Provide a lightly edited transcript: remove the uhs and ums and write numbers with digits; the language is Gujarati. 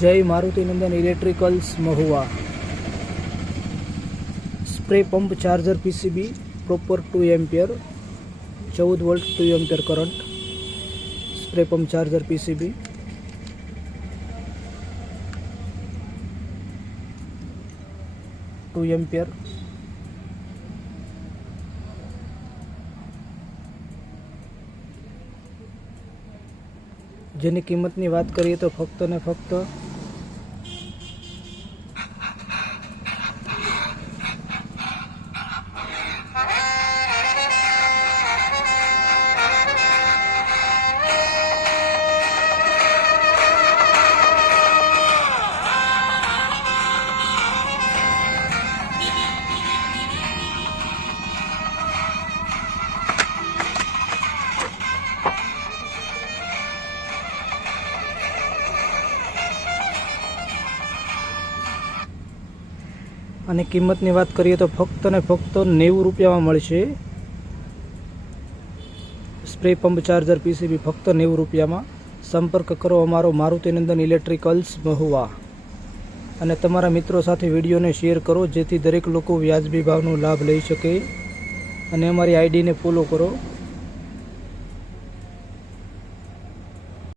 जय Marutinandan electricals Mahua. Spray pump charger PCB proper 2 ampere 14 volt 2 ampere current. Spray pump charger PCB two ampere. જેની કિંમતની વાત કરીએ તો ફક્ત ને ફક્ત અને કિંમતની વાત કરીએ તો ફક્ત ને ફક્ત 90 રૂપિયામાં મળશે। સ્પ્રે પંપ ચાર્જર પીસીબી ફક્ત 90 રૂપિયામાં। સંપર્ક કરો અમારો મારુતિનંદન ઇલેક્ટ્રિકલ્સ મહુવા અને તમારા મિત્રો સાથે વિડીયોને શેર કરો જેથી દરેક લોકો વ્યાજબી ભાવનો લાભ લઈ શકે અને અમારી આઈડીને ફોલો કરો।